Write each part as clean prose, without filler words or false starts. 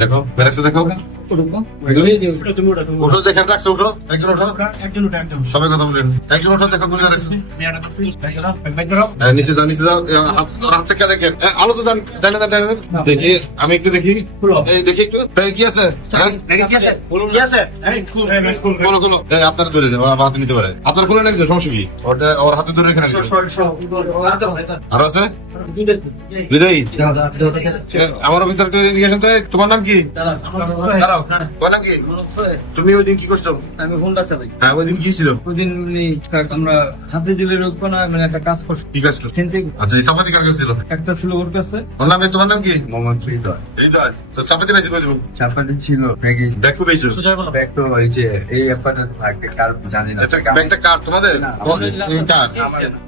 দেখো ব্যারাকসে দেখো উঠো যেখানে রাখছো উঠো একজন উঠো সবাই কথা বলেন একজন উঠো দেখো গুলি রাখছো নিচে যাও হাতটা কে রেখে আলো তো জানে দেখি আমি একটু দেখি এই দেখি একটু কি আছে আপনারা ধরে নেন হাতে নিতে পারে আপনার খুলে নাকি সমস্যা কি ওটা ওর হাতে ধরে রেখে নাকি আরো আছে আমার অফিসার তোমার নাম কি তোমার নাম কি তুমি ওই দিন কি করছো আমি হোন্ডা চালাই হ্যাঁ ওই দিন কি ছিল ওই দিন আমরা হাতে দিলে রোগ না মানে একটা কাজ করছি কি কাজ করছো আচ্ছা এই চাপাতি কার কাছে ছিল একটা ছিল ওর কাছে ওর নাম তোমার নাম কি মোহাম্মদ হৃদয় হৃদয় চাপাতি পাইছি বলি চাপাতি ছিল দেখো পেয়েছো ব্যাগ তো এই যে এই ব্যাপারটা থাকে কার জানি না ব্যাগটা কার তোমাদের কার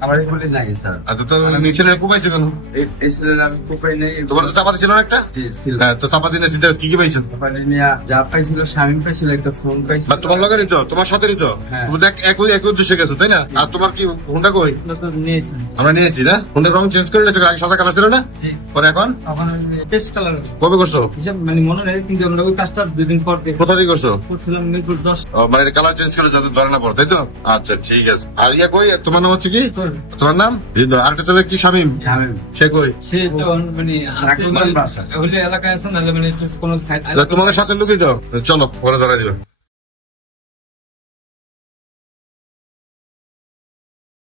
আমার এগুলি নাই স্যার আচ্ছা তো নিচে কুপাইছো কেন এই ছিল আমি কোপাই নাই তোমার তো চাপাতি ছিল না একটা হ্যাঁ তো চাপাতি নিয়ে চিন্তা কি কি পাইছো চাপাতি নিয়ে যা পাইছিল শামিম পাইছিল একটা ফোন পাইছিল তোমার লগেরই তো তোমার সাথেই তো তুমি দেখ একই উদ্দেশ্যে গেছো তাই না আর তোমার কি হুন্ডা কই আমরা নিয়েছি না হুন্ডার রং চেঞ্জ করে নিয়েছো আগে সাদা কালার ছিল না পরে এখন টেস্ট কালার কবে করছো মানে মনে নেই কিন্তু আমরা ওই কাজটা 2 দিন পর কোথা থেকে করছো করছিলাম মিরপুর 10 মানে কালার চেঞ্জ করে যাতে ধরে না পড়ে তাই তো আচ্ছা ঠিক আছে আর ইয়া কই তোমার নাম হচ্ছে কি তোমার নাম হৃদয় আর একটা ছেলে কি শামিম সে কই সে মানে ওই এলাকায় আছে না মানে কোনো তোমাদের সাথে লুকিয়ে দাও চলো পরে ধরা দিবে